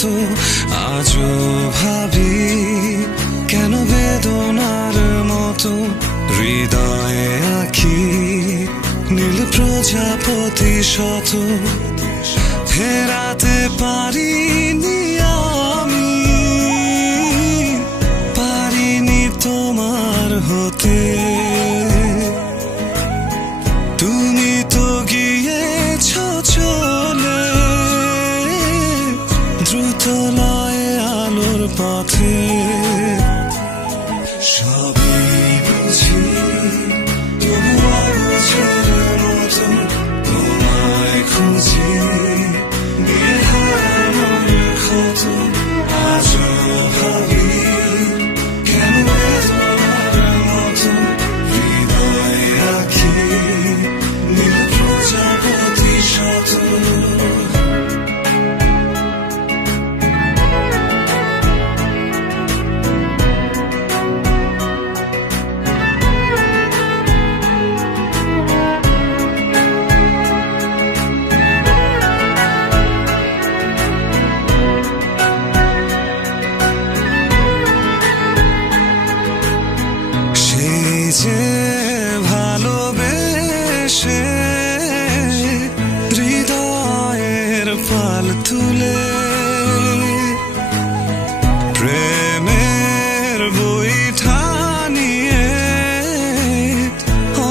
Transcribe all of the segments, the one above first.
মতো আজও ভাবি কেন বেদনার মতো হৃদয়ে আঁকি নীল প্রজাপতি শত ফেরাতে পারিনি আমি পারিনি তোমার হতে তুমি তো গিয়েছ চলে দ্রুত লয়ে আলোর পথে সবই বুঝি তবুও বুঝার মতো তোমায় খুঁজি নিয়ে হারানোর ক্ষত আজও ভাবি কেন বেদনার মতো হৃদয়ে রাখি নীল প্রজাপতি শত যে ভালোবেসে হৃদয়ের পাল তুলে প্রেমের বইটা নিয়ে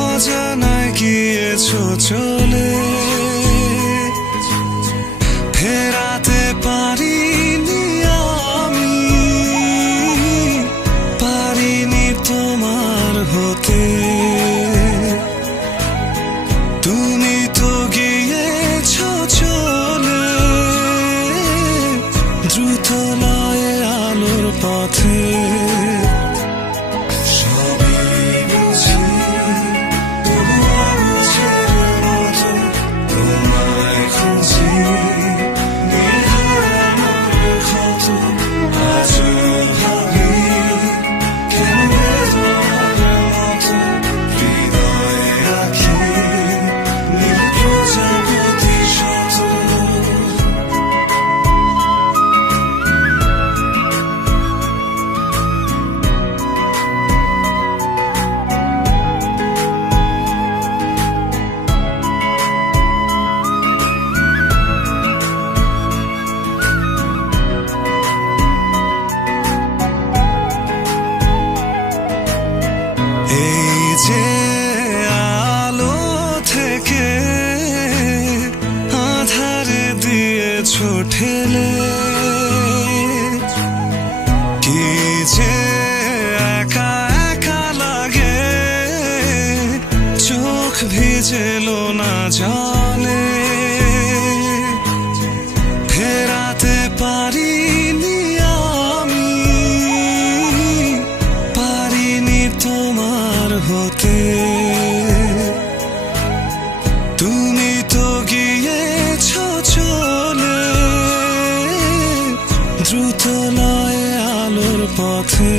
অজানায় গিয়েছ চলে ফেরাতে পারিনি আমি পারিনি তোমার হতে তুমি তো গিয়েছ চলে দ্রুত লয়ে আলোর পথে সবই বুঝি তবুও বুঝার মতো তোমায় খুঁজি নিয়ে হারানোর ক্ষত আজও ভাবি কেন বেদনার মতো হৃদয়ে রাখি নীল প্রজাপতি শত এই যে আলো থেকে আধারে দিয়েছ ঠেলে কি যে একা একা লাগে চোখ ভিজেলো না জলে ফেরাতে পারিনি আমি পারিনি তোমার হতে তুমি তো গিয়েছ চলে দ্রুত লয়ে আলোর পথে